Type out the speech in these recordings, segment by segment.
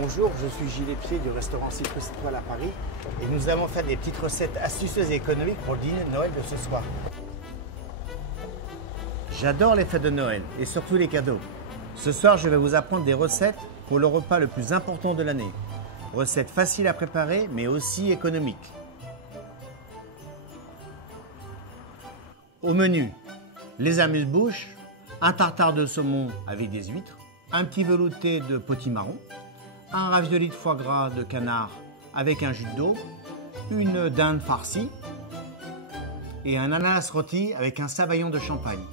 Bonjour, je suis Gilles Epier du restaurant Citrus Étoile à Paris et nous allons faire des petites recettes astucieuses et économiques pour le dîner de Noël de ce soir. J'adore les fêtes de Noël et surtout les cadeaux. Ce soir, je vais vous apprendre des recettes pour le repas le plus important de l'année. Recettes faciles à préparer mais aussi économiques. Au menu, les amuse-bouches, un tartare de saumon avec des huîtres, un petit velouté de potimarron, un ravioli de foie gras de canard avec un jus d'eau, une dinde farcie et un ananas rôti avec un sabayon de champagne.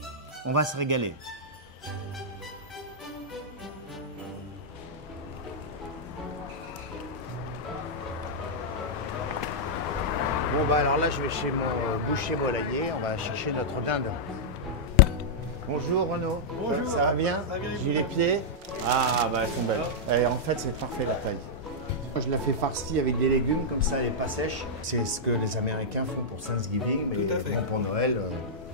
On va se régaler. Bon bah alors là je vais chez mon boucher volailler, on va chercher notre dinde. Bonjour Renaud. Bonjour. Ça va bien? Ça va bien. J'ai les pieds. Ah bah elles sont belles. Et en fait c'est parfait la taille. Moi je la fais farcie avec des légumes, comme ça elle n'est pas sèche. C'est ce que les Américains font pour Thanksgiving, mais Tout à fait. bon, pour Noël,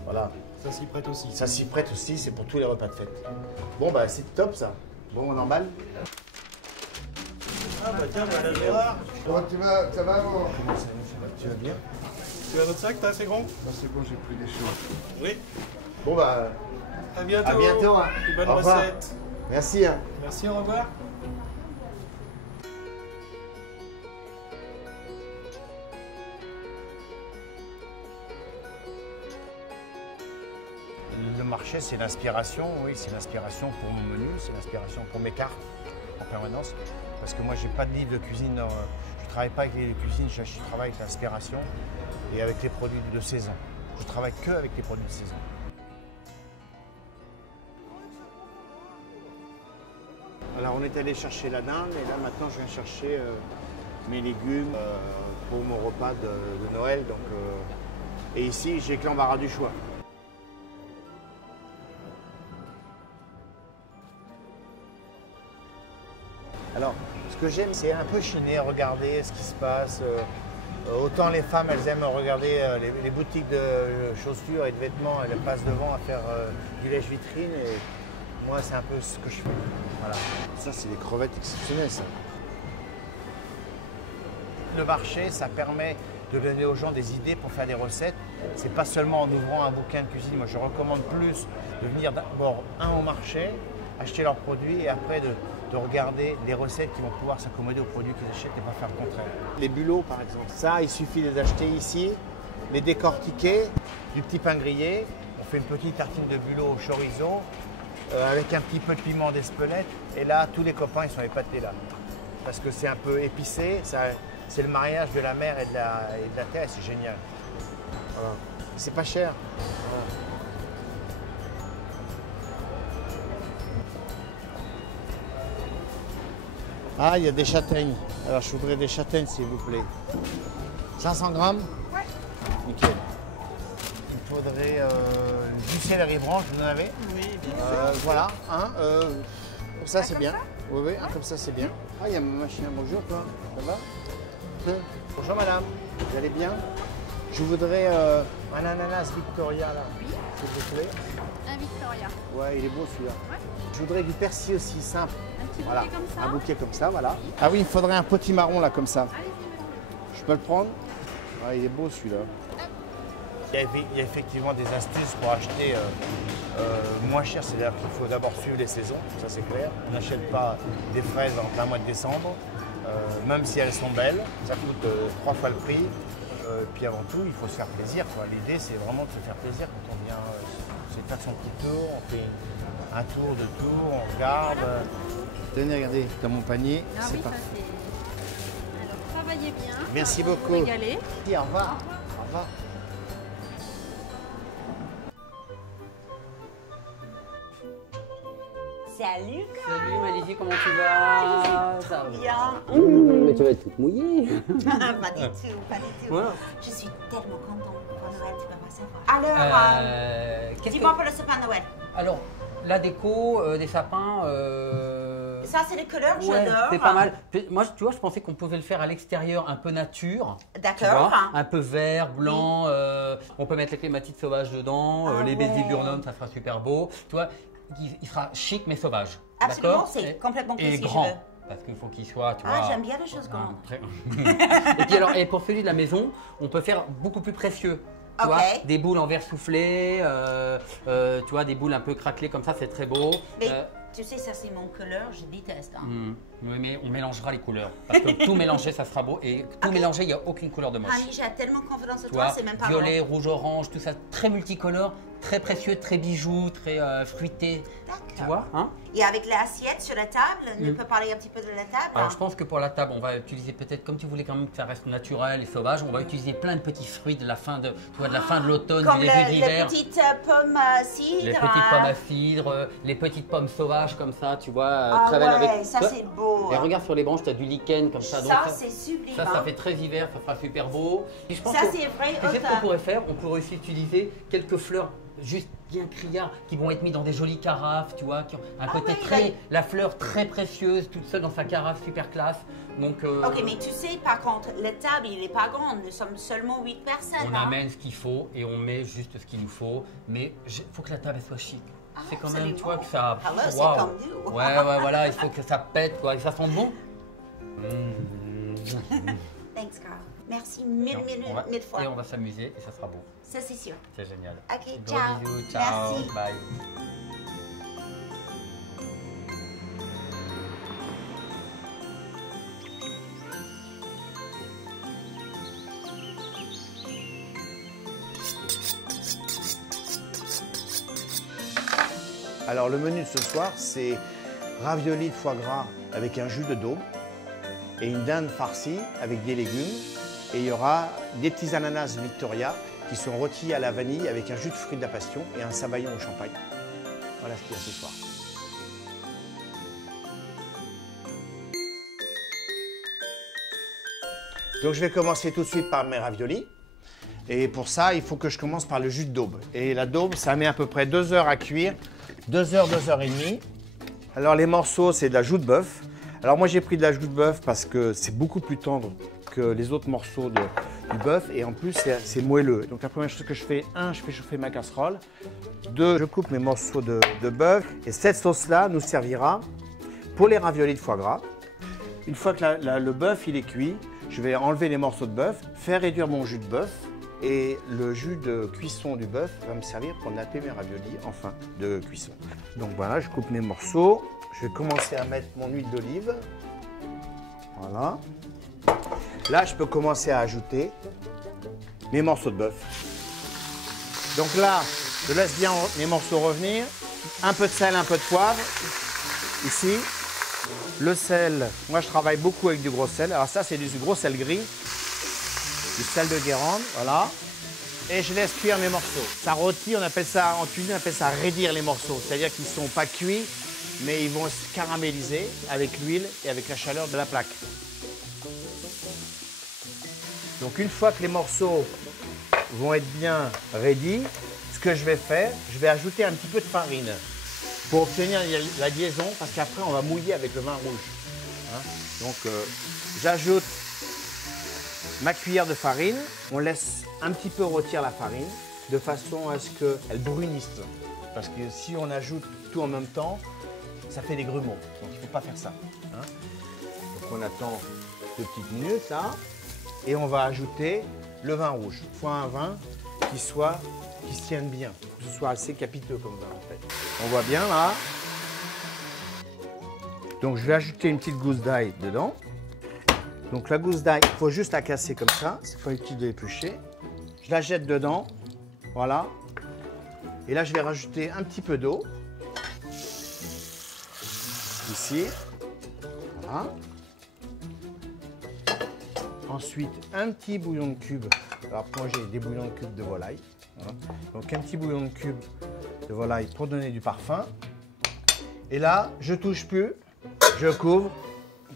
voilà. Ça s'y prête aussi. Ça s'y prête aussi, c'est pour tous les repas de fête. Bon bah c'est top ça. Bon on emballe. Ah bah tiens, voilà, Gérard. Comment tu vas? Ça va, bon? Tu vas bien? Tu as votre sac, t'as assez grand? Non, c'est bon, j'ai pris des choses. Oui. Bon bah À bientôt. à bientôt. Hein. Et bonne Au revoir. recette. Merci. Hein. Merci, au revoir. Le marché, c'est l'inspiration, oui, c'est l'inspiration pour mon menu, c'est l'inspiration pour mes cartes en permanence. Parce que moi, j'ai pas de livre de cuisine, je travaille pas avec les cuisines, je travaille avec l'inspiration et avec les produits de saison. Je travaille que avec les produits de saison. Alors, on est allé chercher la dinde et là, maintenant, je viens chercher mes légumes pour mon repas de Noël. Donc, et ici, j'ai que l'embarras du choix. Alors, ce que j'aime, c'est un peu chiner, regarder ce qui se passe. Autant les femmes, elles aiment regarder les boutiques de chaussures et de vêtements, elles passent devant à faire du lèche-vitrine. Et moi, c'est un peu ce que je fais. Voilà. Ça, c'est des crevettes exceptionnelles, ça. Le marché, ça permet de donner aux gens des idées pour faire des recettes. C'est pas seulement en ouvrant un bouquin de cuisine. Moi, je recommande plus de venir d'abord, au marché, acheter leurs produits et après de regarder les recettes qui vont pouvoir s'accommoder aux produits qu'ils achètent et pas faire le contraire. Les bulots, par exemple. Ça, il suffit de les acheter ici, les décortiquer, du petit pain grillé. On fait une petite tartine de bulots au chorizo avec un petit peu de piment d'Espelette. Et là, tous les copains, ils sont épatés là. Parce que c'est un peu épicé. C'est le mariage de la mer et de la terre. C'est génial. Voilà. C'est pas cher. Voilà. Ah, il y a des châtaignes. Alors, je voudrais des châtaignes, s'il vous plaît. 500 grammes? Ouais. Nickel. Il faudrait du céleri branche, vous en avez? Oui, bien sûr. Voilà, ça c'est bien. Oui, oui, comme ça c'est bien. Ah, il y a ma machine à bonjour, quoi. Ça va? Bonjour, madame. Vous allez bien? Je voudrais un ananas Victoria, là. Oui. S'il vous plaît. Un Victoria. Ouais, il est beau, celui-là. Ouais. Je voudrais du persil aussi, simple. Un petit Voilà, bouquet comme ça. un bouquet comme ça, voilà. Ah oui, il faudrait un potimarron là comme ça. Allez-y. Je peux le prendre? Ah, il est beau celui-là. Il y a effectivement des astuces pour acheter moins cher, c'est-à-dire qu'il faut d'abord suivre les saisons, ça c'est clair. On n'achète pas des fraises en plein mois de décembre, même si elles sont belles, ça coûte 3 fois le prix. Puis avant tout, il faut se faire plaisir. L'idée, c'est vraiment de se faire plaisir quand on vient. C'est de faire son petit tour, on fait un tour de tour, on regarde. Tenez, regardez, dans mon panier, Ah c'est oui, ça parfait. c'est. Alors, travaillez bien. Merci Vous beaucoup. régalez. Merci, au revoir. Au revoir. Salut, Salut Malaisie, comment tu vas? Ça va. bien. Mais tu vas être toute mouillée. Pas du tout, pas du tout. Voilà. Je suis tellement contente pour Noël, tu vas pas savoir. Alors, Qu'est-ce dis-moi que... pour le sapin de Noël. Alors, la déco, des sapins... Ça, c'est les couleurs, Ouais, j'adore. c'est pas mal. Moi, tu vois, je pensais qu'on pouvait le faire à l'extérieur, un peu nature. tu D'accord. vois, un peu vert, blanc. On peut mettre les clématites sauvages dedans, Ah les baies ouais. viburnum, ça sera super beau. Tu vois, il sera chic mais sauvage. Absolument, d'accord c'est complètement Et ce que grand. je veux. parce qu'il faut qu'il soit, tu Ah, vois. j'aime bien les choses grandes. Et puis alors, et pour celui de la maison, on peut faire beaucoup plus précieux. Tu vois, des boules en verre soufflé, tu vois, des boules un peu craquelées comme ça, c'est très beau. Mais tu sais, ça c'est mon couleur, je déteste. Hein. Oui, mais on mélangera les couleurs. Parce que tout mélanger, ça sera beau. Et tout mélanger, il n'y a aucune couleur de moche. Honey, j'ai tellement confiance en Tu toi, vois, c'est même pas violet, bon. rouge, orange, tout ça, très multicolore, très précieux, très bijoux, très fruité. Tu vois, hein? Et avec l'assiette sur la table, on peut parler un petit peu de la table. Alors je pense que pour la table, on va utiliser peut-être, comme tu voulais quand même que ça reste naturel et sauvage, on va utiliser plein de petits fruits de la fin de, tu vois, de la fin de l'automne, comme du début de les l'hiver. petites pommes cidre. Les petites pommes à cidre, les petites pommes sauvages comme ça, tu vois, Ah très belles ouais, avec. ça c'est beau. Et regarde sur les branches, tu as du lichen comme ça. Ça, donc c'est sublime. ça hein. fait très hiver, ça sera super beau. Et je pense Ça, que- c'est vrai, Tu sais ce auteur. qu'on pourrait faire? On pourrait aussi utiliser quelques fleurs juste bien criards qui vont être mis dans des jolies carafes, tu vois, qui ont un côté ouais, très, ouais. la fleur très précieuse, toute seule dans sa carafe, super classe. Donc, Ok, mais tu sais, par contre, la table, il n'est pas grande. Nous sommes seulement 8 personnes. on hein. amène ce qu'il faut et on met juste ce qu'il nous faut. Mais il faut que la table elle soit chic. C'est quand même, tu vois, que ça. Hello, c'est Waouh. comme nous. Ouais, voilà, il faut que ça pète, quoi, et ça sent bon. Thanks, Carl. Merci mille Et fois. on va s'amuser et ça sera beau. Ça, c'est sûr. C'est génial. Ok, Gros ciao. bisous, ciao, Merci. bye. Alors le menu de ce soir, c'est ravioli de foie gras avec un jus de daube et une dinde farcie avec des légumes. Et il y aura des petits ananas Victoria qui sont rôtis à la vanille avec un jus de fruits de la passion et un sabayon au champagne. Voilà ce qu'il y a ce soir. Donc je vais commencer tout de suite par mes raviolis. Et pour ça, il faut que je commence par le jus de daube. Et la daube, ça met à peu près 2 heures à cuire. 2 heures, 2 heures et demie. Alors les morceaux, c'est de la joue de bœuf. Alors moi, j'ai pris de la joue de bœuf parce que c'est beaucoup plus tendre que les autres morceaux du bœuf. Et en plus, c'est moelleux. Donc la première chose que je fais, je fais chauffer ma casserole. 2, je coupe mes morceaux de bœuf. Et cette sauce-là nous servira pour les raviolis de foie gras. Une fois que le bœuf il est cuit, je vais enlever les morceaux de bœuf, faire réduire mon jus de bœuf. Et le jus de cuisson du bœuf va me servir pour napper mes raviolis en fin de cuisson. Donc voilà, je coupe mes morceaux. Je vais commencer à mettre mon huile d'olive. Voilà. Là, je peux commencer à ajouter mes morceaux de bœuf. Donc là, je laisse bien mes morceaux revenir. Un peu de sel, un peu de poivre. Ici. Le sel, moi je travaille beaucoup avec du gros sel. Alors ça, c'est du gros sel gris. Du sel de Guérande, voilà. Et je laisse cuire mes morceaux. Ça rôtit, on appelle ça, en cuisine, on appelle ça raidir les morceaux. C'est-à-dire qu'ils ne sont pas cuits, mais ils vont se caraméliser avec l'huile et avec la chaleur de la plaque. Donc une fois que les morceaux vont être bien raidis, ce que je vais faire, je vais ajouter un petit peu de farine pour obtenir la liaison, parce qu'après on va mouiller avec le vin rouge. Hein. Donc j'ajoute ma cuillère de farine, on laisse un petit peu rôtir la farine de façon à ce qu'elle brunisse. Parce que si on ajoute tout en même temps, ça fait des grumeaux. Donc il ne faut pas faire ça. Hein. Donc on attend 2 petites minutes là. Et on va ajouter le vin rouge. Il faut un vin qui se tienne bien, que ce soit assez capiteux comme vin en fait. On voit bien là. Donc je vais ajouter une petite gousse d'ail dedans. Donc la gousse d'ail, il faut juste la casser comme ça, il faut utile de l'éplucher. Je la jette dedans, voilà. Et là je vais rajouter un petit peu d'eau. Ici, voilà. Ensuite un petit bouillon de cube. Alors moi j'ai des bouillons de cube de volaille. Voilà. Donc un petit bouillon de cube de volaille pour donner du parfum. Et là je touche plus, je couvre.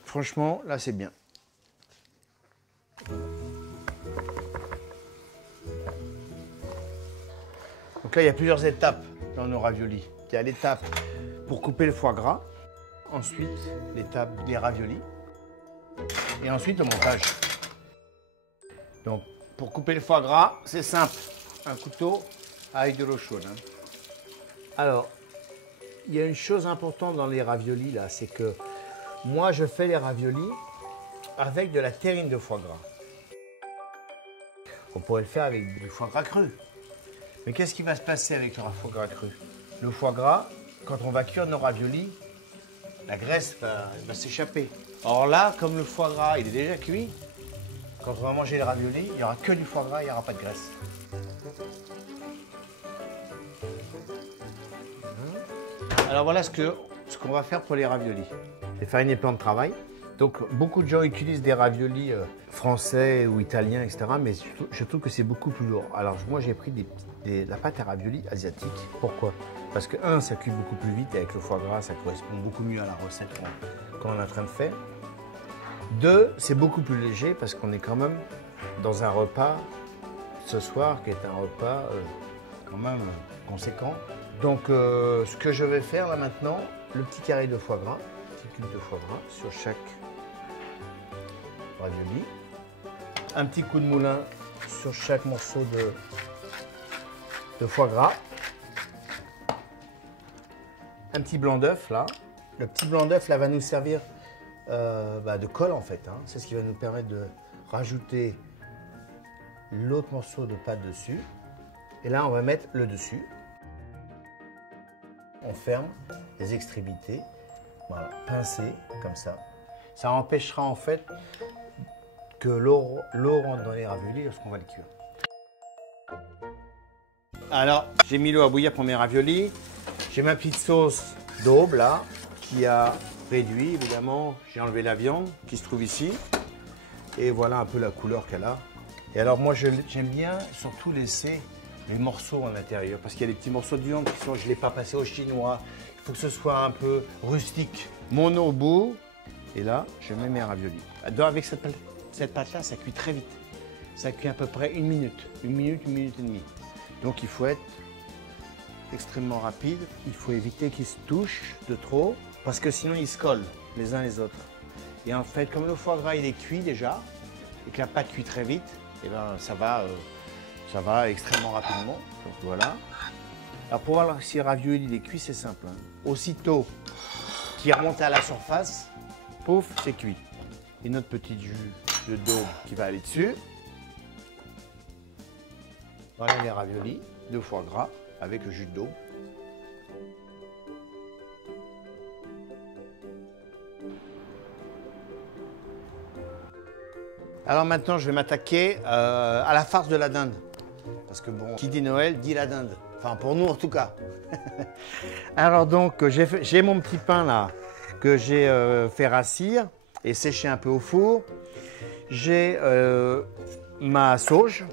Franchement là c'est bien. Donc là, il y a plusieurs étapes dans nos raviolis. Il y a l'étape pour couper le foie gras, ensuite l'étape des raviolis, et ensuite le montage. Donc, pour couper le foie gras, c'est simple. Un couteau avec de l'eau chaude. Hein. Alors, il y a une chose importante dans les raviolis, là, c'est que Moi, je fais les raviolis avec de la terrine de foie gras. On pourrait le faire avec du foie gras cru. Mais qu'est-ce qui va se passer avec le foie gras cru? Le foie gras, quand on va cuire nos raviolis, la graisse va s'échapper. Or là, comme le foie gras il est déjà cuit, quand on va manger les raviolis, il n'y aura que du foie gras, il n'y aura pas de graisse. Alors voilà ce qu'on va faire pour les raviolis. Je vais faire une plan de travail. Donc beaucoup de gens utilisent des raviolis français ou italiens, etc. Mais je trouve que c'est beaucoup plus lourd. Alors moi j'ai pris la pâte à raviolis asiatique. Pourquoi? Parce que un, ça cuit beaucoup plus vite et avec le foie gras, ça correspond beaucoup mieux à la recette qu'on est en train de faire. Deux, c'est beaucoup plus léger parce qu'on est quand même dans un repas ce soir qui est un repas quand même conséquent. Donc ce que je vais faire là maintenant, le petit carré de foie gras, petit cube de foie gras sur chaque ravioli. Un petit coup de moulin sur chaque morceau de foie gras. Un petit blanc d'œuf là. Le petit blanc d'œuf là va nous servir de colle en fait. Hein. C'est ce qui va nous permettre de rajouter l'autre morceau de pâte dessus. Et là on va mettre le dessus. On ferme les extrémités. Voilà, pincé comme ça. Ça empêchera en fait que l'eau rentre dans les raviolis lorsqu'on va le cuire. Alors, j'ai mis l'eau à bouillir pour mes raviolis. J'ai ma petite sauce d'aube là, qui a réduit évidemment. J'ai enlevé la viande qui se trouve ici. Et voilà un peu la couleur qu'elle a. Et alors moi j'aime bien surtout laisser les morceaux à l'intérieur. Parce qu'il y a des petits morceaux de viande qui sont, je ne l'ai pas passé au chinois. Il faut que ce soit un peu rustique. Mon eau au bout. Et là, je mets mes raviolis. Avec cette pâte-là, ça cuit très vite. Ça cuit à peu près 1 minute. 1 minute, 1 minute et demie. Donc il faut être extrêmement rapide. Il faut éviter qu'ils se touchent de trop. Parce que sinon, ils se collent les uns les autres. Et en fait, comme le foie gras, il est cuit déjà, et que la pâte cuit très vite, et ben, ça va extrêmement rapidement. Donc voilà. Alors pour voir si le ravioli est cuit, c'est simple. Hein. Aussitôt qu'il remonte à la surface, pouf, c'est cuit. Et notre petit jus de daube qui va aller dessus. Voilà les raviolis de foie gras avec le jus de daube. Alors maintenant, je vais m'attaquer à la farce de la dinde. Parce que bon, qui dit Noël dit la dinde. Enfin, pour nous en tout cas. Alors donc, j'ai mon petit pain là que j'ai fait rassir et sécher un peu au four. J'ai ma sauge.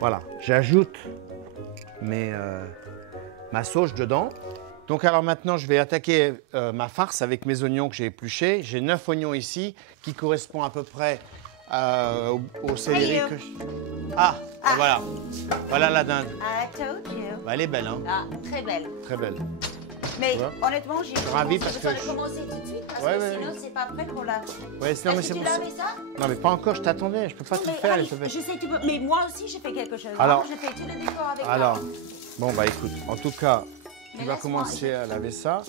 Voilà, j'ajoute ma sauge dedans. Donc alors maintenant, je vais attaquer ma farce avec mes oignons que j'ai épluchés. J'ai 9 oignons ici qui correspondent à peu près au céleri que je... Voilà. Voilà la dinde. I told you. Bah, elle est belle, hein? Ah, très belle. Très belle. Mais honnêtement, j'ai ravi parce que commencer tout de suite parce Ouais, que ouais, sinon, c'est pas prêt pour la... Ouais, Est-ce que tu l'as fait ça? Non, mais pas encore, je t'attendais. Je peux pas tout faire. Allez, je sais, tu peux... Mais moi aussi, j'ai fait quelque chose. Alors, j'ai fait tout le décor avec Alors, moi. bon, bah écoute, en tout cas, tu Mais vas laisse-moi, commencer à laver ça.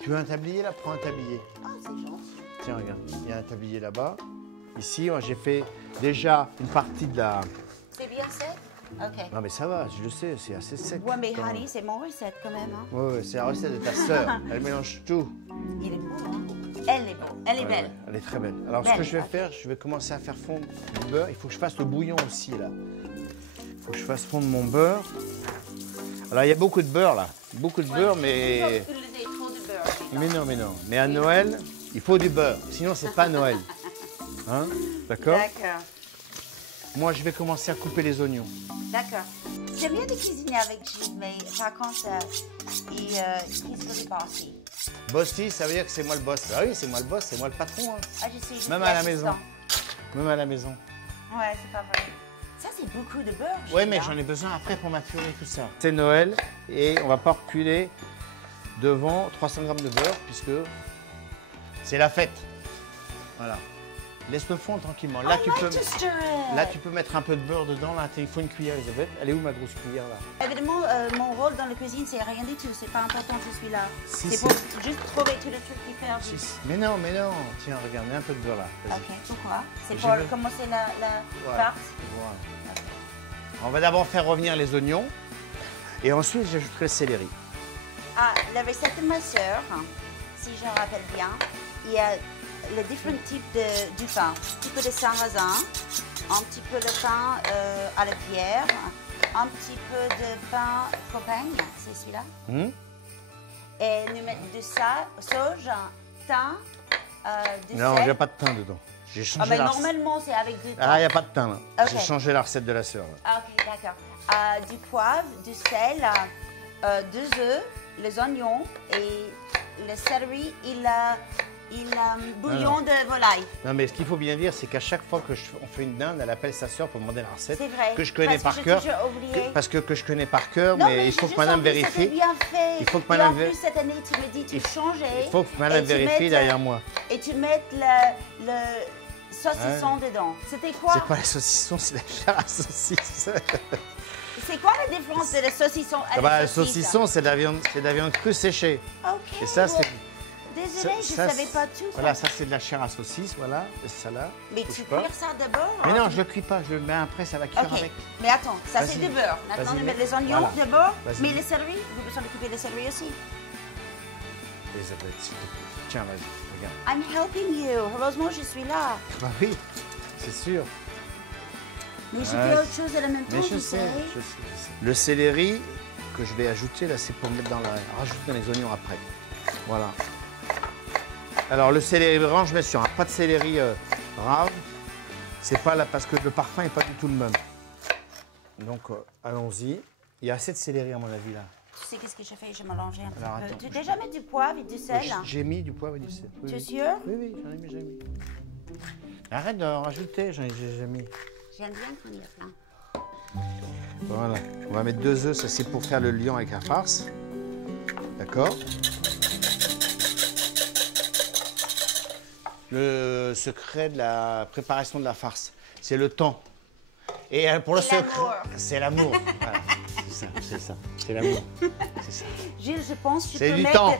Tu veux un tablier là? Prends un tablier. Ah, c'est gentil. Tiens, regarde, il y a un tablier là-bas. Ici, moi, j'ai fait déjà une partie de la... C'est bien sec? Ok. Non, mais ça va, je le sais, c'est assez sec. Ouais, mais quand même. Harry, c'est mon recette quand même. Hein. Ouais, c'est la recette de ta sœur. Elle mélange tout. Il est beau, hein? Elle est beau. Elle est belle. Ouais, elle est très belle. Alors, ce Belle, que je vais ok. faire, je vais commencer à faire fondre du beurre. Il faut que je fasse le bouillon aussi, là. Il faut que je fasse fondre mon beurre. Alors, il y a beaucoup de beurre, là. Beaucoup de beurre, mais... Faut utiliser trop de beurre. Mais non, mais non. Mais à Noël, il faut du beurre. Sinon, c'est pas Noël. Hein? D'accord? D'accord. Moi, je vais commencer à couper les oignons. D'accord. J'aime bien de cuisiner avec Gilles, mais par contre, he's really bossy. Bossy, ça veut dire que c'est moi le boss. Ah oui, c'est moi le boss, c'est moi le patron. Hein. Ah, je sais, je Même suis à la maison. assistant. Même à la maison. Ouais, c'est pas vrai. Ça, c'est beaucoup de beurre. Ouais, Gilles, mais hein. j'en ai besoin après pour ma purée, tout ça. C'est Noël et on va pas reculer devant 300 grammes de beurre puisque c'est la fête. Voilà. Laisse-le fondre tranquillement. I Là, tu like peux, to stir it. là, tu peux mettre un peu de beurre dedans. Là, il faut une cuillère, Elisabeth. Elle est où ma grosse cuillère là? Évidemment, mon rôle dans la cuisine, c'est rien du tout. C'est pas important que je suis là. Si, c'est si. pour juste trouver tous les trucs qui faire. Si, si. Mais non. Tiens, regarde, mets un peu de beurre là. Vas-y. Ok, pourquoi? C'est Je pour veux- commencer la Voilà. farce. Voilà. On va d'abord faire revenir les oignons. Et ensuite, j'ajouterai le céleri. Ah, la recette de ma sœur, si je me rappelle bien, il y a les différents types du pain. Un petit peu de sarrasin, un petit peu de pain à la pierre, un petit peu de pain copagne, c'est celui-là. Et nous mettons du sauge, thym, du Non, il sel. n'y a pas de thym dedans. J'ai Ah, changé mais la recette. normalement, c'est avec du thym. Ah, il n'y a pas de thym là. Ok. J'ai changé la recette de la sœur. là. Ah, ok, d'accord. Du poivre, du sel, 2 œufs, les oignons et le céleri bouillon de volaille. Non, mais ce qu'il faut bien dire, c'est qu'à chaque fois on fait une dinde, elle appelle sa sœur pour demander la recette. C'est vrai. Que je connais Parce par que j'ai cœur. toujours oublié. Que je connais par cœur, Non, mais il j'ai faut que juste madame envie que vérifie. c'était bien fait. Il faut que Et madame en plus, cette année, tu me dis, tu changeais. Il faut que madame et tu vérifie mettes, derrière moi. Et tu mets le saucisson dedans. C'était quoi? C'est pas les saucissons, c'est la chair à saucisse. C'est quoi la différence de la saucisson à Ah bah, la le saucisse? saucisson, c'est de la viande crue séchée. Ok. Et ça, c'est. Désolée, je ça, ne savais pas tout. Voilà, ça c'est de la chair à saucisse, voilà, et ça là. Mais touche tu pas. cuire ça d'abord? Mais non, je le cuis pas, je le mets après, ça va cuire Ok, avec. mais attends, ça c'est Vas-y. du beurre. Maintenant, Vas-y, on met mets. les oignons Voilà. d'abord, Vas-y. mais les céleri, vous besoin de couper les céleri aussi. Elisabeth, s'il te plaît. Tiens, vas-y, regarde. I'm helping you. Heureusement, je suis là. Bah oui, c'est sûr. Mais je Ah, fais autre chose à la même temps, Mais tu je sais. Le céleri que je vais ajouter là, c'est pour mettre rajouter dans les oignons après. Voilà. Alors le céleri blanc, je mets sur un pas de céleri rave. C'est pas là parce que le parfum n'est pas du tout le même. Donc allons-y. Il y a assez de céleri à mon avis là. Tu sais qu'est-ce que j'ai fait? J'ai mélangé un petit Alors, peu. attends, Tu as déjà mis du poivre et du sel? J'ai mis du poivre et du sel. Oui, Tu es oui. sûr? Oui, j'en ai mis, j'ai mis. Arrête de rajouter, j'ai déjà mis. J'aime bien quand il y a plein. Voilà. On va mettre 2 œufs, ça c'est pour faire le liant avec la farce. D'accord? Le secret de la préparation de la farce, c'est le temps. Et pour le Et secret, l'amour. c'est l'amour. Voilà. C'est ça, c'est l'amour. C'est ça. Gilles, je pense que tu C'est peux du mettre... temps.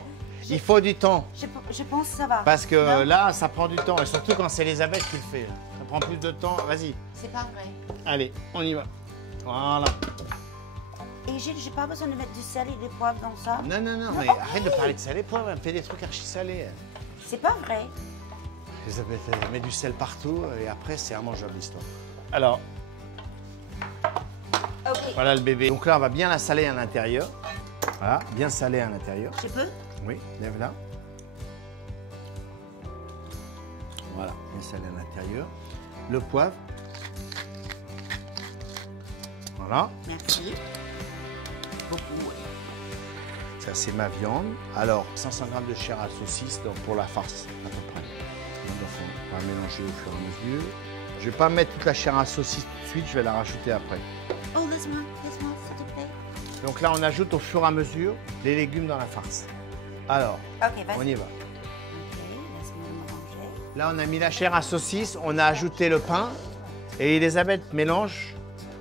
Il faut du temps. Je pense que ça va. Parce que Non? là, ça prend du temps. Et surtout quand c'est Elisabeth qui le fait. Ça prend plus de temps. Vas-y. C'est pas vrai. Allez, on y va. Voilà. Et Gilles, j'ai pas besoin de mettre du sel et du poivre dans ça? Non, mais arrête de parler de salé poivre. Elle me fait des trucs archi salés. C'est pas vrai. Elisabeth, elle met du sel partout et après, c'est immangeable l'histoire. Alors, Ok. voilà le bébé. Donc là, on va bien la saler à l'intérieur. Voilà, bien salée à l'intérieur. Je peux? Oui, lève-la. Voilà, bien salé à l'intérieur. Le poivre. Voilà, Merci. Beaucoup. ça c'est ma viande. Alors, 500 g de chair à saucisse donc, pour la farce, à peu près. Donc, on va mélanger au fur et à mesure. Je ne vais pas mettre toute la chair à saucisse tout de suite, je vais la rajouter après. Oh, laisse-moi, s'il te plaît. Donc là, on ajoute au fur et à mesure les légumes dans la farce. Alors, Ok, vas-y. on y va. Ok, laisse-moi mélanger. Là, on a mis la chair à saucisse, on a ajouté le pain et Elisabeth mélange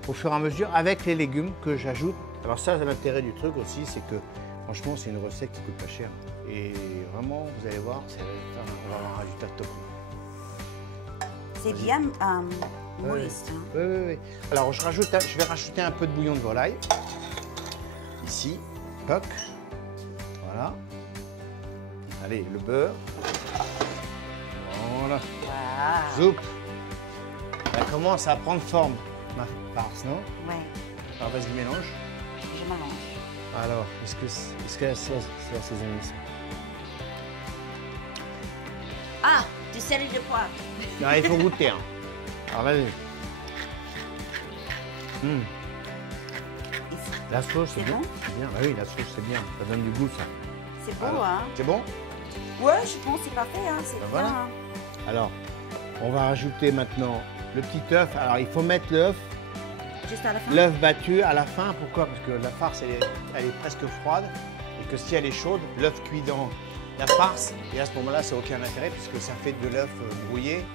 au fur et à mesure avec les légumes que j'ajoute. Alors ça, l'intérêt du truc aussi, c'est que franchement, c'est une recette qui coûte pas cher. Et vraiment, vous allez voir, on va avoir un résultat top. C'est bien moist. Hein. Oui. Alors, je vais rajouter un peu de bouillon de volaille. Ici, toc. Voilà. Allez, le beurre. Voilà. Wow. Zoup. Elle commence à prendre forme, ma farce, non? Ouais, Alors, vas-y, mélange. je mélange. Alors, est-ce qu'elle c'est assaisonné ça? Ah, du sel et du poivre. Non, il faut goûter. Hein. Alors, vas-y. La sauce, c'est C'est bien. bon? C'est bien. Ah oui, la sauce, c'est bien. Ça donne du goût, ça. C'est beau, Alors, hein? C'est bon? Ouais, je pense que c'est parfait, hein? C'est bien. voilà. Hein. Alors, on va rajouter maintenant le petit œuf. Alors, il faut mettre l'œuf, Juste à la fin? l'œuf battu à la fin. Pourquoi? Parce que la farce, elle est presque froide. Et que si elle est chaude, l'œuf cuit dans la farce. Et à ce moment-là, ça n'a aucun intérêt puisque ça fait de l'œuf brouillé.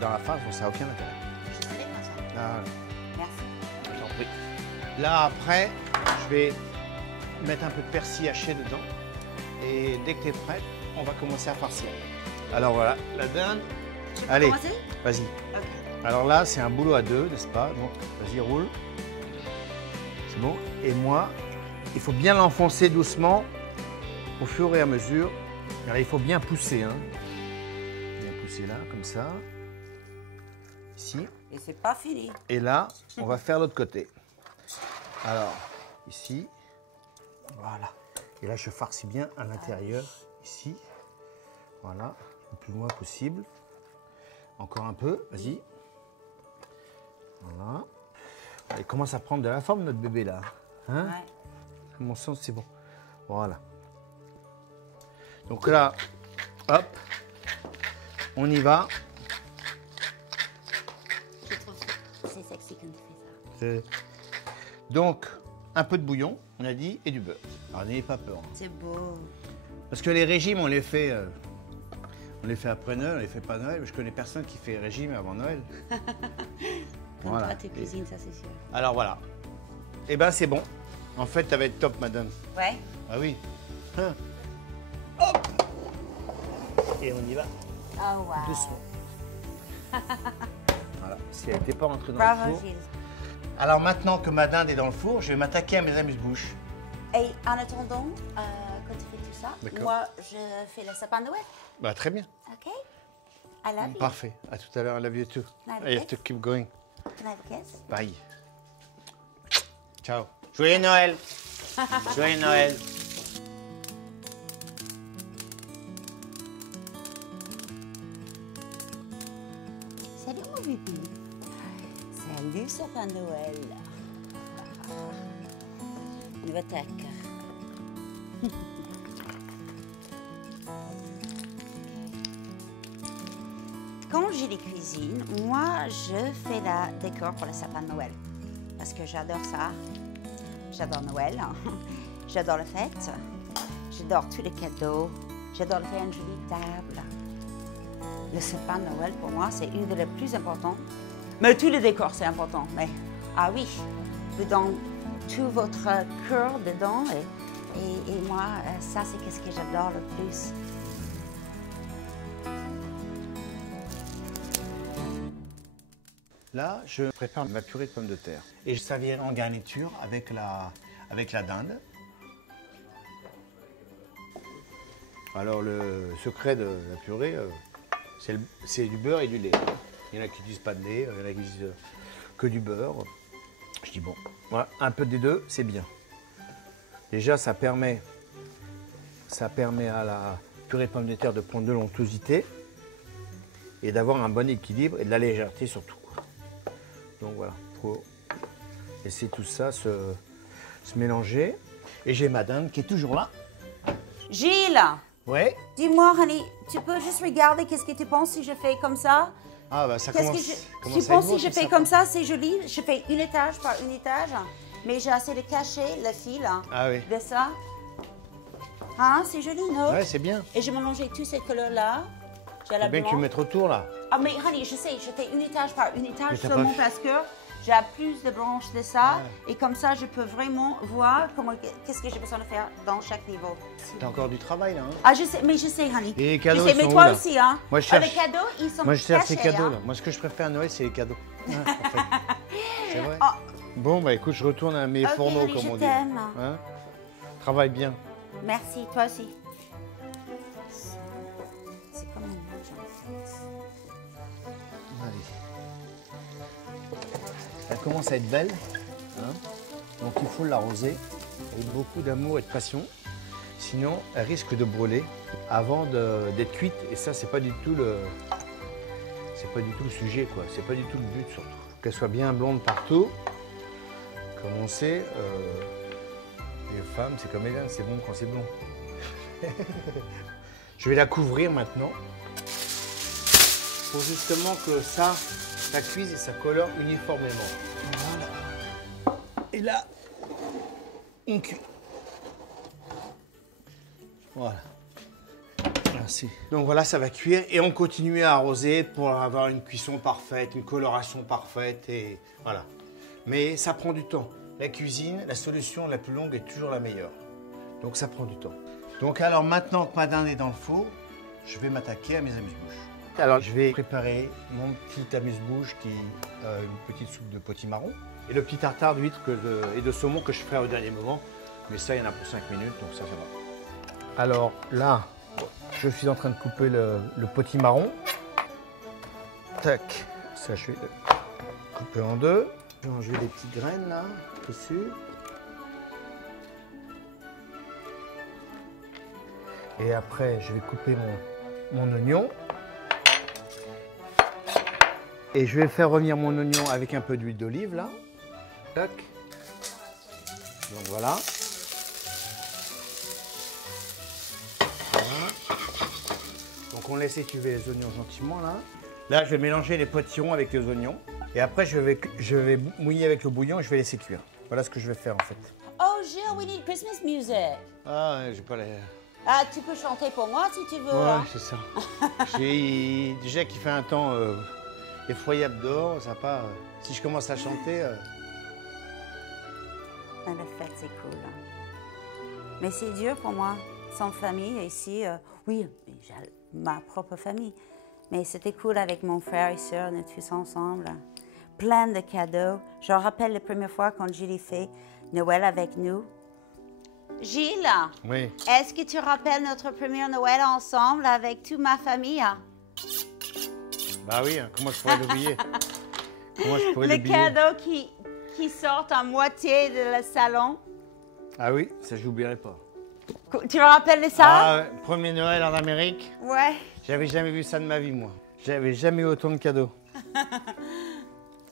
dans la farce, donc ça n'a aucun intérêt. Je sais pas ça. Ah, Merci. je t'en prie. Là, après, je vais mettre un peu de persil haché dedans. Et dès que tu es prête, on va commencer à farcir. Alors voilà, la dinde. Tu peux Allez, commencer? vas-y. Ok. Alors là, c'est un boulot à deux, n'est-ce pas? Donc, vas-y, roule. C'est bon. Et moi, il faut bien l'enfoncer doucement au fur et à mesure. Alors, il faut bien pousser, hein. Bien pousser là, comme ça. Ici. Et c'est pas fini. Et là, on va faire l'autre côté. Alors, ici. Voilà. Et là, je farcis bien à l'intérieur, ici. Voilà, le plus loin possible. Encore un peu, vas-y. Voilà. Il commence à prendre de la forme, notre bébé, là. Hein? Ouais. À mon sens, c'est bon. Voilà. Donc là, hop, on y va. Je trouve que c'est sexy quand tu fais ça. Donc, un peu de bouillon, on a dit, et du beurre. Alors, n'ayez pas peur. C'est beau. Parce que les régimes, on les fait après Noël, on les fait pas Noël. Je connais personne qui fait régime avant Noël. Comme Voilà. toi, tu cuisines, ça c'est sûr. Alors voilà. Eh ben c'est bon. En fait, ça va être top, madame. Ouais. Ah oui. Hein. Hop. Et on y va Oh wow. doucement. Voilà. Si elle n'était pas rentrée dans Bravo le four. Gilles. Alors maintenant que ma dinde est dans le four, je vais m'attaquer à mes amuse-bouches. Et en attendant, quand tu fais tout ça, D'accord. moi je fais le sapin de Noël. Bah très bien. Ok? I love you. Parfait. À tout à l'heure. I love you too. Love I you. have to keep going. Can I have a kiss? Bye. Ciao. Joyeux Noël. Joyeux Noël. Salut mon bébé. Salut sapin de Noël. On va tac. Quand j'ai les cuisines, moi je fais la décor pour le sapin de Noël. Parce que j'adore ça. J'adore Noël. J'adore la fête. J'adore tous les cadeaux. J'adore faire une jolie table. Le sapin de Noël, pour moi, c'est une des plus importantes. Mais tous les décors, c'est important. Mais, ah oui, dedans, tout votre cœur dedans. Et moi, ça, c'est ce que j'adore le plus. Là, je prépare ma purée de pommes de terre. Et je servirai en garniture avec la dinde. Alors, le secret de la purée, c'est du beurre et du lait. Il y en a qui disent pas de lait, il y en a qui disent que du beurre. Je dis bon, voilà, un peu des deux, c'est bien. Déjà, ça permet à la purée de pommes de terre de prendre de l'onctuosité et d'avoir un bon équilibre et de la légèreté surtout. Donc voilà, il faut laisser tout ça se mélanger. Et j'ai ma dinde qui est toujours là. Gilles, Ouais. dis-moi, honey, tu peux juste regarder qu'est-ce que tu penses si je fais comme ça? Ah bah ça Qu'est-ce commence. que je... commence Tu à être penses beau, si je tout fais ça. comme ça, c'est joli? Je fais une étage par une étage, mais j'ai essayé de cacher le fil Ah oui. de ça. Hein, c'est joli, non? Ouais, c'est bien. Et je mélangé tous ces couleurs-là. J'ai la Faut bien que tu blanc. le mettes autour là. Ah, mais honey, je sais, je fais une étage par une étage Mais t'as seulement pas- parce que j'ai plus de branches de ça. Et comme ça, je peux vraiment voir qu'est-ce que j'ai besoin de faire dans chaque niveau. T'as encore du travail là. Hein. Ah, je sais, mais je sais, honey. Et les cadeaux, je sais, ils mais sont toi où, là aussi, hein. Moi, je Ah, les cherche- cadeaux, ils sont Moi je cherche ces cachés, cadeaux hein. là. Moi ce que je préfère à Noël c'est les cadeaux. Hein, en fait. C'est vrai. Ah. Bon bah écoute, je retourne à mes Ok, fourneaux honey, comme je on dit. t'aime. Hein. Travaille bien. Merci, toi aussi. C'est comme un ange, en fait. Allez. Elle commence à être belle. Hein. Donc il faut l'arroser avec beaucoup d'amour et de passion. Sinon, elle risque de brûler avant d'être cuite. Et ça, c'est pas du tout le sujet, quoi. C'est pas du tout le but, surtout. Faut qu'elle soit bien blonde partout. Comme on sait, les femmes, c'est comme Hélène, c'est bon quand c'est blond. Je vais la couvrir maintenant pour justement que ça cuise et ça colore uniformément. Voilà. Et là, on cuit. Voilà. Merci. Donc voilà, ça va cuire et on continue à arroser pour avoir une cuisson parfaite, une coloration parfaite et voilà. Mais ça prend du temps. La cuisine, la solution la plus longue est toujours la meilleure. Donc ça prend du temps. Donc alors maintenant que ma dinde est dans le four, je vais m'attaquer à mes amuse-bouches. Alors je vais préparer mon petit amuse-bouche qui est une petite soupe de potimarron et le petit tartare d'huître et de saumon que je ferai au dernier moment. Mais ça, il y en a pour 5 minutes, donc ça va. Alors là, je suis en train de couper le potimarron. Tac, ça je vais le couper en deux. Je vais enlever les petites graines là, dessus. Et après, je vais couper mon oignon. Et je vais faire revenir mon oignon avec un peu d'huile d'olive là. Tac. Donc voilà. Donc on laisse étuver les oignons gentiment là. Là, je vais mélanger les potirons avec les oignons. Et après, je vais mouiller avec le bouillon et je vais laisser cuire. Voilà ce que je vais faire en fait. Oh, Gilles, we need Christmas music. Ah, j'ai pas les... Ah, tu peux chanter pour moi si tu veux. Ouais, hein. c'est ça. J'ai déjà qu'il fait un temps effroyable dehors, ça pas... si je commence à chanter... La fête, c'est cool. Mais c'est dur pour moi, sans famille. Ici, oui, j'ai ma propre famille. Mais c'était cool avec mon frère et soeur, on est tous ensemble. Plein de cadeaux. Je me rappelle la première fois quand Gilles fait Noël avec nous. Gilles, Oui. est-ce que tu rappelles notre premier Noël ensemble avec toute ma famille? Bah oui, hein, comment je pourrais l'oublier? Comment je pourrais Le l'oublier? cadeau qui sort à moitié de le salon. Ah oui, ça je l'oublierai pas. Tu te rappelles de ça? Ah, ouais, premier Noël en Amérique, Ouais. j'avais jamais vu ça de ma vie, moi. J'avais jamais eu autant de cadeaux.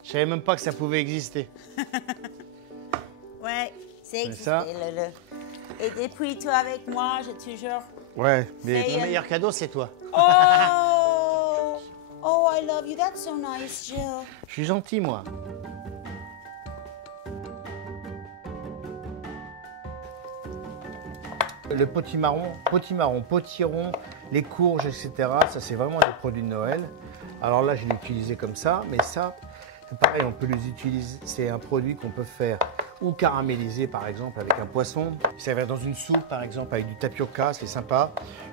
Je savais même pas que ça pouvait exister. Ouais, c'est existé, ça. Et depuis, toi avec moi, j'ai toujours... Ouais, mais C'est, mon meilleur cadeau, c'est toi. Oh! Oh, I love you. That's so nice, Jill. Je suis gentil, moi. Le potiron, les courges, etc. Ça, c'est vraiment des produits de Noël. Alors là, je l'ai utilisé comme ça, mais ça, c'est pareil, on peut les utiliser. C'est un produit qu'on peut faire ou caraméliser, par exemple, avec un poisson. Ça va dans une soupe, par exemple, avec du tapioca, c'est sympa.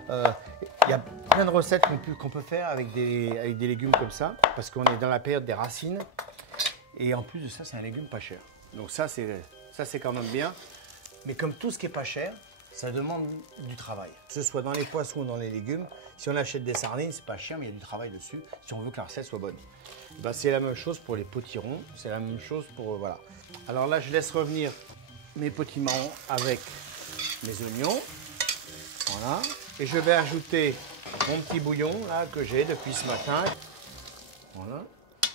Il y a plein de recettes qu'on peut faire avec des légumes comme ça, parce qu'on est dans la période des racines. Et en plus de ça, c'est un légume pas cher. Donc ça, c'est quand même bien. Mais comme tout ce qui est pas cher, ça demande du travail. Que ce soit dans les poissons ou dans les légumes, si on achète des sardines, c'est pas cher, mais il y a du travail dessus, si on veut que la recette soit bonne. Ben, c'est la même chose pour les potirons, c'est la même chose pour... voilà. Alors là, je laisse revenir mes potimarrons avec mes oignons. Voilà. Et je vais ajouter mon petit bouillon là que j'ai depuis ce matin. Voilà.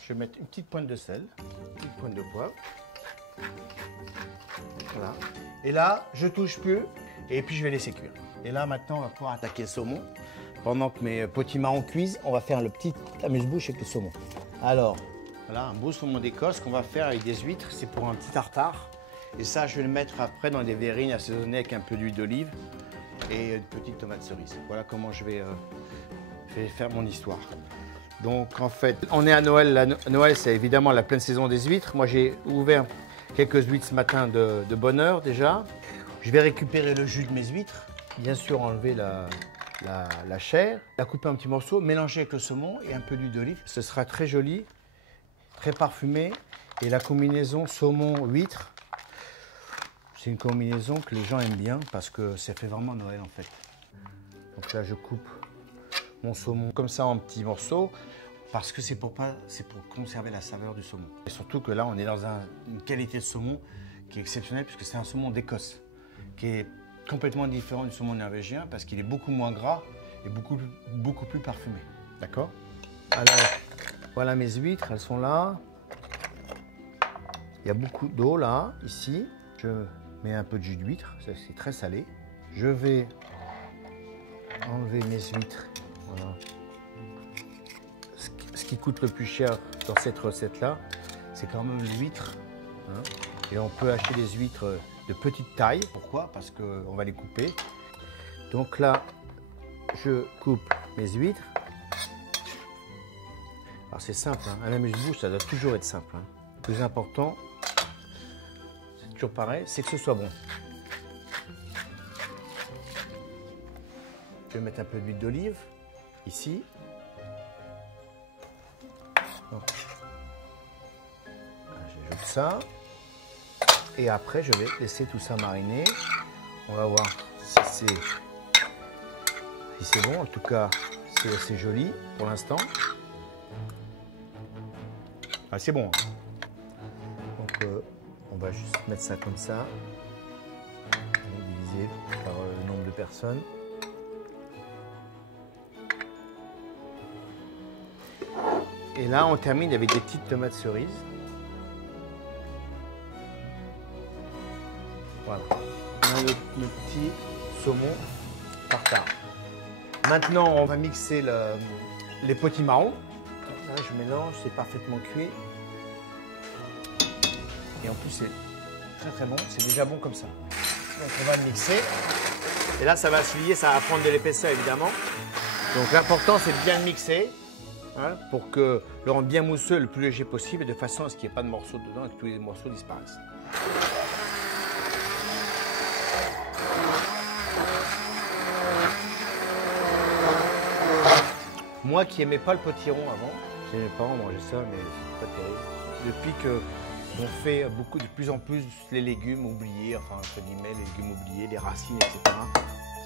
Je vais mettre une petite pointe de sel, une petite pointe de poivre. Voilà. Et là, je touche plus et puis je vais laisser cuire. Et là, maintenant, on va pouvoir attaquer le saumon. Pendant que mes potimarrons cuisent, on va faire le petit amuse-bouche avec le saumon. Alors, voilà, un beau saumon d'Écosse qu'on va faire avec des huîtres. C'est pour un petit tartare. Et ça, je vais le mettre après dans des verrines assaisonnées avec un peu d'huile d'olive et une petite tomate cerise. Voilà comment je vais faire mon histoire. Donc, en fait, on est à Noël. Noël, c'est évidemment la pleine saison des huîtres. Moi, j'ai ouvert quelques huîtres ce matin de bonne heure déjà. Je vais récupérer le jus de mes huîtres. Bien sûr, enlever la chair, la couper en petits morceaux, mélanger avec le saumon et un peu d'huile d'olive. Ce sera très joli, très parfumé. Et la combinaison saumon-huître, c'est une combinaison que les gens aiment bien parce que ça fait vraiment Noël en fait. Donc là, je coupe mon saumon comme ça en petits morceaux parce que c'est pour conserver la saveur du saumon. Et surtout que là, on est dans une qualité de saumon qui est exceptionnelle puisque c'est un saumon d'Écosse qui est complètement différent du saumon norvégien parce qu'il est beaucoup moins gras et beaucoup plus parfumé. D'accord? Alors, voilà mes huîtres, elles sont là. Il y a beaucoup d'eau là, ici. Je mets un peu de jus d'huître, c'est très salé. Je vais enlever mes huîtres. Voilà. Ce qui coûte le plus cher dans cette recette-là, c'est quand même l'huître. Hein. Et on peut acheter des huîtres de petite taille. Pourquoi? Parce qu'on va les couper. Donc là, je coupe mes huîtres. Alors c'est simple, hein. Un amuse-bouche, ça doit toujours être simple, hein. Le plus important, c'est toujours pareil, c'est que ce soit bon. Je vais mettre un peu d'huile d'olive, ici. J'ajoute ça. Et après, je vais laisser tout ça mariner. On va voir si c'est bon. En tout cas, c'est assez joli pour l'instant. Ah, c'est bon. Donc, on va juste mettre ça comme ça. Divisé par le nombre de personnes. Et là, on termine avec des petites tomates cerises. Voilà. On a le petit saumon tartare. Maintenant, on va mixer les potimarrons. Là, je mélange, c'est parfaitement cuit. Et en plus, c'est très très bon. C'est déjà bon comme ça. Donc, on va le mixer. Et là, ça va se lier, ça va prendre de l'épaisseur évidemment. Donc, l'important, c'est de bien le mixer. Hein, pour que le rendre bien mousseux le plus léger possible, de façon à ce qu'il n'y ait pas de morceaux dedans et que tous les morceaux disparaissent. Moi qui n'aimais pas le potiron avant, mes parents mangeaient ça, mais c'est pas terrible. Depuis qu'on fait de plus en plus les légumes oubliés, enfin entre guillemets, les légumes oubliés, les racines, etc.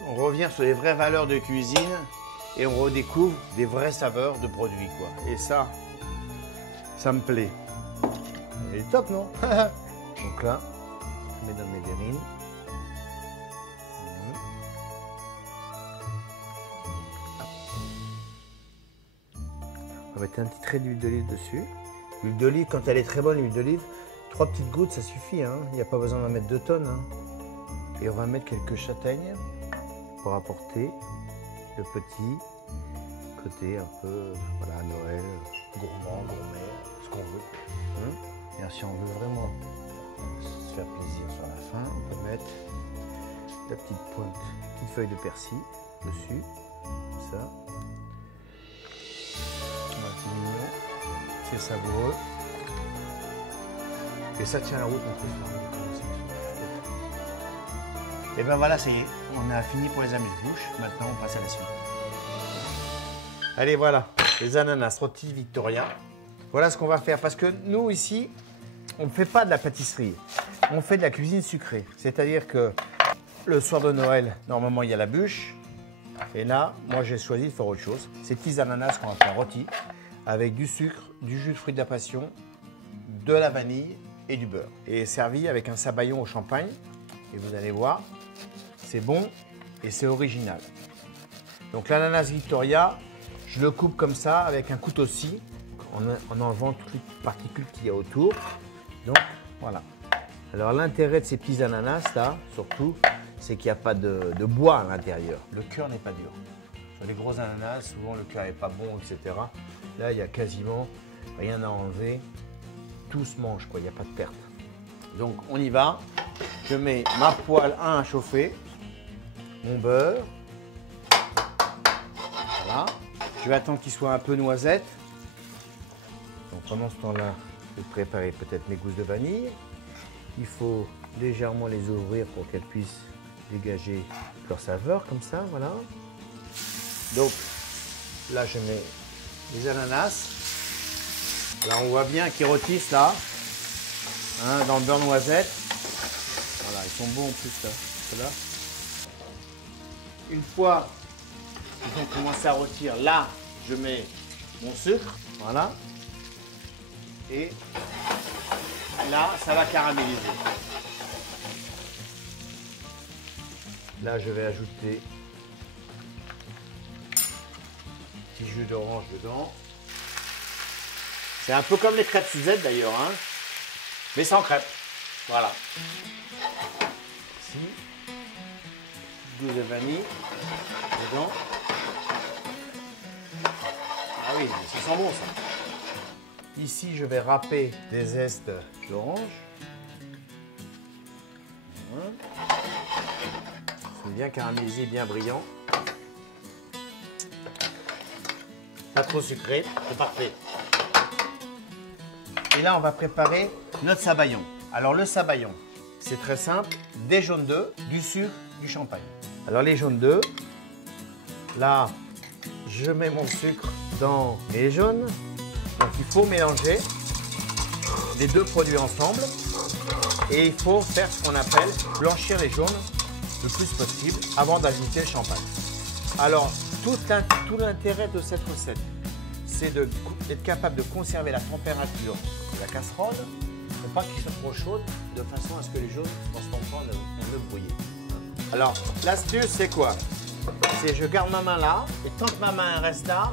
On revient sur les vraies valeurs de cuisine. Et on redécouvre des vraies saveurs de produits, quoi. Et ça me plaît. Il est top, non? Donc là, je mets dans mes verrines. On va mettre un petit trait d'huile d'olive dessus. L'huile d'olive, quand elle est très bonne, l'huile d'olive, 3 petites gouttes, ça suffit, hein. Il n'y a pas besoin d'en mettre 2 tonnes. Hein. Et on va mettre quelques châtaignes pour apporter le petit côté un peu, voilà, Noël, gourmand, gourmet, ce qu'on veut. Et alors, si on veut vraiment se faire plaisir sur la fin, on peut mettre la petite pointe, petite feuille de persil dessus, comme ça. Voilà, c'est mignon, c'est savoureux. Et ça tient la route, on peut faire. Et ben voilà, ça y est, on a fini pour les amuse-bouches. Maintenant, on passe à la suite. Allez, voilà, les ananas rôtis Victoria. Voilà ce qu'on va faire. Parce que nous, ici, on ne fait pas de la pâtisserie. On fait de la cuisine sucrée. C'est-à-dire que le soir de Noël, normalement, il y a la bûche. Et là, moi, j'ai choisi de faire autre chose. Ces petits ananas qu'on va faire rôtis avec du sucre, du jus de fruits de la passion, de la vanille et du beurre. Et servi avec un sabayon au champagne. Et vous allez voir, c'est bon et c'est original. Donc l'ananas Victoria, je le coupe comme ça avec un couteau-ci, en enlevant toutes les particules qu'il y a autour. Donc voilà. Alors l'intérêt de ces petits ananas là, surtout, c'est qu'il n'y a pas de bois à l'intérieur. Le cœur n'est pas dur. Sur les gros ananas, souvent le cœur n'est pas bon, etc. Là, il n'y a quasiment rien à enlever. Tout se mange, quoi. Il n'y a pas de perte. Donc on y va. Je mets ma poêle à chauffer, mon beurre. Voilà. Je vais attendre qu'il soit un peu noisette. Donc pendant ce temps-là, je vais préparer peut-être mes gousses de vanille. Il faut légèrement les ouvrir pour qu'elles puissent dégager leur saveur, comme ça, voilà. Donc là, je mets les ananas. Là, on voit bien qu'ils rôtissent là, hein, dans le beurre noisette. Voilà, ils sont bons en plus là, ceux-là. Une fois qu'ils ont commencé à rôtir, là, je mets mon sucre, voilà. Et là, ça va caraméliser. Là, je vais ajouter un petit jus d'orange dedans. C'est un peu comme les crêpes Suzette d'ailleurs, hein, mais sans crêpes. Voilà. Ici, gousse de vanille dedans. Ah oui, ça sent bon ça. Ici, je vais râper des zestes d'orange. Voilà. C'est bien caramélisé, bien brillant. pas trop sucré, c'est parfait. Et là, on va préparer notre sabayon. Alors, le sabayon, c'est très simple. Des jaunes d'œufs, du sucre, du champagne. Alors, les jaunes d'œufs, là, je mets mon sucre dans les jaunes. Donc, il faut mélanger les deux produits ensemble. Et il faut faire ce qu'on appelle blanchir les jaunes le plus possible avant d'ajouter le champagne. Alors, tout l'intérêt de cette recette, c'est d'être capable de conserver la température de la casserole, pour pas qu'il soit trop chaude, de façon à ce que les jaunes ne se transforment en œufs brouillés. Alors, l'astuce, c'est quoi? C'est je garde ma main là, et tant que ma main reste là,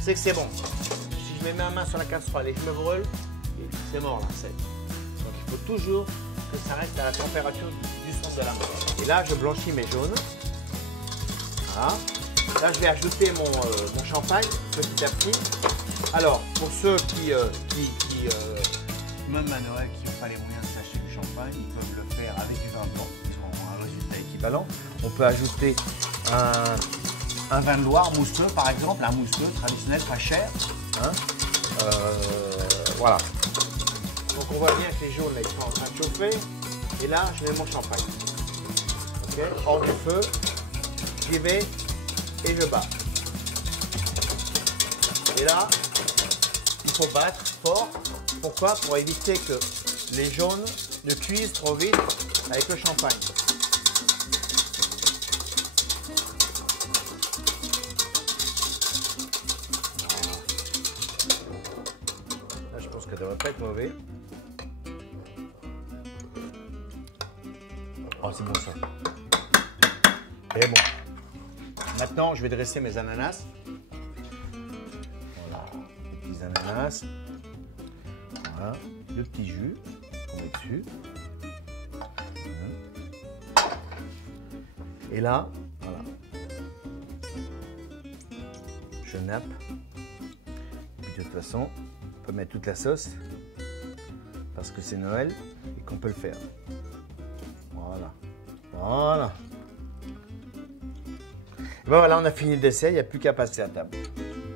c'est que c'est bon. Si je mets ma main sur la casserole et que je me brûle, c'est mort là. Donc il faut toujours que ça reste à la température du centre de la main. Et là, je blanchis mes jaunes. Voilà. Là, je vais ajouter mon champagne petit à petit. Alors, pour ceux même à Noël, qui n'ont pas les moyens de s'acheter du champagne, ils peuvent le faire avec du vin blanc. Ils auront un résultat équivalent. On peut ajouter un vin de Loire mousseux, par exemple, un mousseux traditionnel, pas cher. Hein. Voilà. Donc, on voit bien que les jaunes là, ils sont en train de chauffer. Et là, je mets mon champagne. Okay. Hors du feu, j'y vais et je bats. Et là, il faut battre fort. Pourquoi? Pour éviter que les jaunes ne cuisent trop vite avec le champagne. Là, je pense que ça ne devrait pas être mauvais. Oh, c'est bon ça. Et bon. Maintenant, je vais dresser mes ananas. Voilà, les petits ananas. Voilà, le petit jus qu'on met dessus. Et là, voilà. Je nappe. Et puis de toute façon, on peut mettre toute la sauce parce que c'est Noël et qu'on peut le faire. Voilà. Voilà. Et ben voilà, on a fini le dessert, il n'y a plus qu'à passer à table.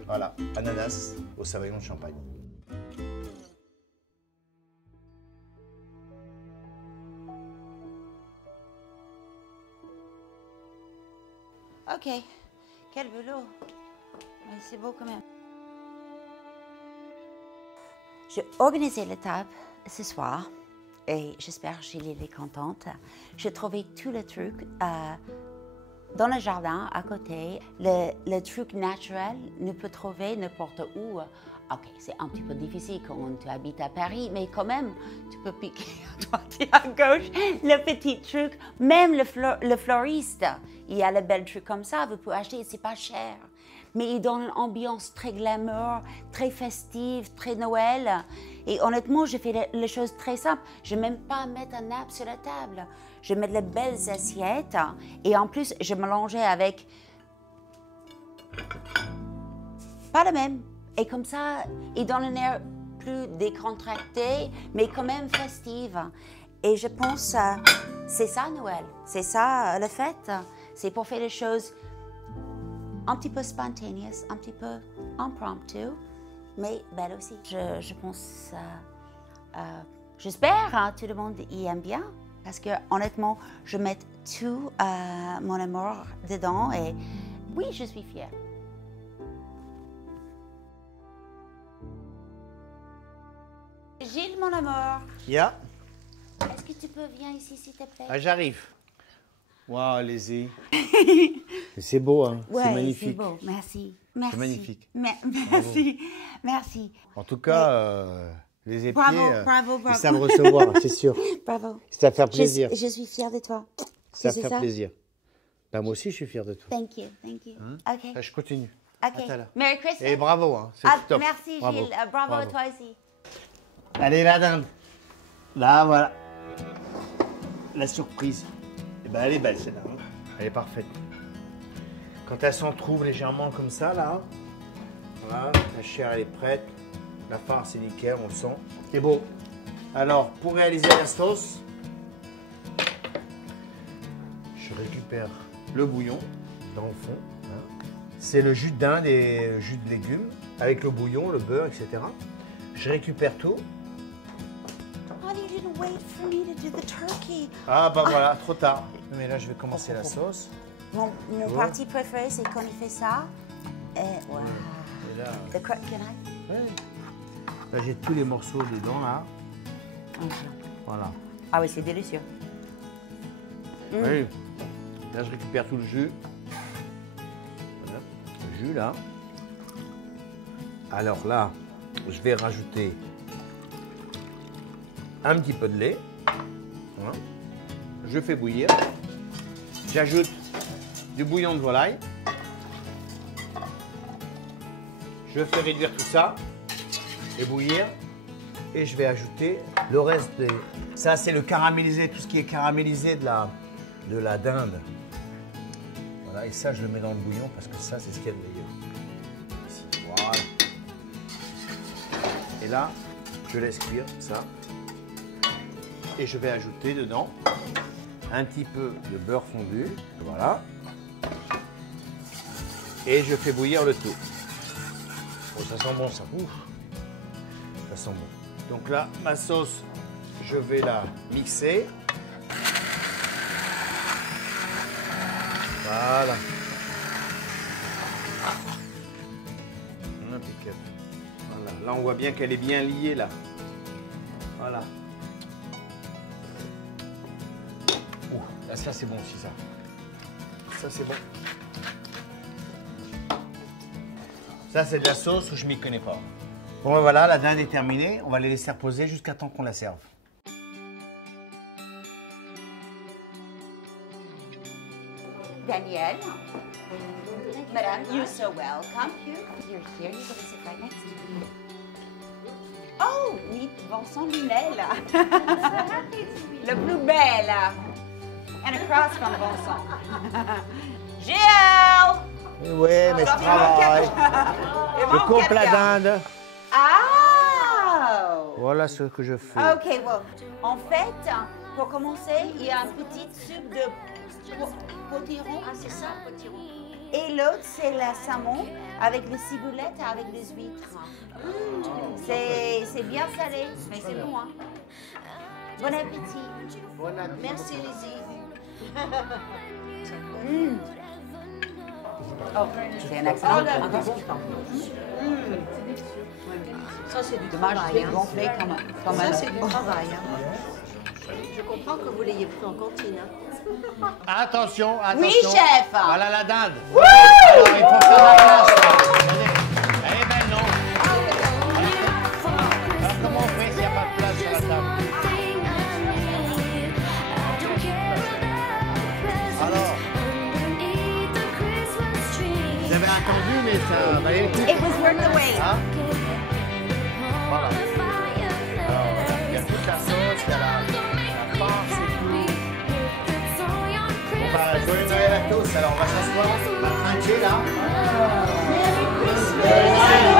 Voilà, ananas au sabayon de champagne. Ok, quel boulot. Mais c'est beau quand même. J'ai organisé la table ce soir et j'espère que Gilles est contente. J'ai trouvé tous les trucs dans le jardin à côté. Le truc naturel, ne peut trouver n'importe où. Ok, c'est un petit peu difficile quand tu habites à Paris, mais quand même, tu peux piquer à droite et à gauche le petit truc. Même le fleuriste, il y a le bel truc comme ça, vous pouvez acheter, c'est pas cher. Mais il donne une ambiance très glamour, très festive, très Noël. Et honnêtement, je fais les choses très simples. Je n'aime même pas mettre un nappe sur la table. Je mets de belles assiettes. Et en plus, je mélangeais avec... pas le même. Et comme ça, il donne un air plus décontracté, mais quand même festive. Et je pense que c'est ça Noël. C'est ça la fête. C'est pour faire des choses un petit peu spontaneous, un petit peu impromptu, mais belle aussi. Je pense, j'espère hein, tout le monde y aime bien, parce que honnêtement, je mets tout mon amour dedans et oui, je suis fière. Gilles, mon amour. Yeah. Est-ce que tu peux venir ici, s'il te plaît? Ah, j'arrive. Waouh, allez-y. C'est beau, hein? Ouais, c'est magnifique. C'est beau, merci. Merci. C'est magnifique. Merci, merci. En tout cas, les épiers, Bravo. ils savent recevoir, c'est sûr. Bravo. Ça va faire plaisir. Je suis fière de toi. Ça va faire plaisir. Ben, moi aussi, je suis fier de toi. Thank you. Ok. Ben, je continue. Ok. À tout à l'heure. Merry Christmas. Et bravo, hein, c'est top. Merci Bravo. Gilles. Bravo à toi aussi. Allez, la dinde. Là, voilà. La surprise. Et ben, elle est belle, celle-là. Hein. Elle est parfaite. Quand elle s'entrouvre légèrement comme ça, là, voilà, la chair, elle est prête. La farce, c'est nickel, on le sent. C'est beau. Alors, pour réaliser la sauce, je récupère le bouillon dans le fond. Hein. c'est le jus de dinde et le jus de légumes avec le bouillon, le beurre, etc. Je récupère tout. Oh, you didn't wait for me to do the turkey. Ah bah voilà, trop tard. Mais là, je vais commencer la sauce. Mon vois? parti préféré, c'est quand il fait ça. Et wow. Et là, The can I? là j'ai tous les morceaux dedans, là. Voilà. Ah oui, c'est délicieux. Oui. Là, je récupère tout le jus. Voilà. Le jus, là. Alors là, je vais rajouter un petit peu de lait. Voilà. Je fais bouillir. J'ajoute du bouillon de volaille. Je fais réduire tout ça et bouillir. Et je vais ajouter le reste des... Ça, c'est le caramélisé, tout ce qui est caramélisé de la dinde. Voilà, et ça, je le mets dans le bouillon parce que ça, c'est ce qu'il y a de meilleur. Ici, voilà. Et là, je laisse cuire ça. Et je vais ajouter dedans un petit peu de beurre fondu. Voilà. Et je fais bouillir le tout. Oh, ça sent bon, ça. Ouf. Ça sent bon. Donc là, ma sauce, je vais la mixer. Voilà. Impeccable. Voilà. Là, on voit bien qu'elle est bien liée, là. Voilà. Ouh, là, ça, c'est bon aussi, ça. Ça, c'est bon. Ça, c'est de la sauce où je m'y connais pas. Bon, ben voilà, la dinde est terminée. On va les laisser reposer jusqu'à temps qu'on la serve. Daniel, Madame, you're so welcome. You're here. You're going to sit right next to me. Oh, meet Vincent Lunel. Le plus belle. And across from Vincent. Gilles! Oui, mais je travaille. Je coupe la dinde. Ah! Voilà ce que je fais. Ok, well, en fait, pour commencer, il y a un petit soupe de potiron. Ah, c'est ça, potiron. Et l'autre, c'est la saumon avec les ciboulettes et avec des huîtres. C'est bien salé, mais c'est bon, hein. Bon appétit. Bon appétit. Merci, Lizzie. Oh, c'est un accent. Ça, c'est du Dommage, travail. c'est Hein. gonflé comme Ça, un... c'est du travail. Hein. Je comprends que vous l'ayez pris en cantine. Hein. Attention, attention. Oui, chef. Voilà la dinde. Alors, il faut faire la place. Là. Eh ben non. Alors, comment on fait s'il n'y a pas de place sur la table? Alors, vous avez attendu, mais ça valait le coup. It was worth the wait. Hein? Voilà. Alors, il y a toute la sauce, il y a la farce et tout. Bon, bah, joyeux Noël à tous. Alors, on va s'asseoir, on va trinquer là. Merry Christmas.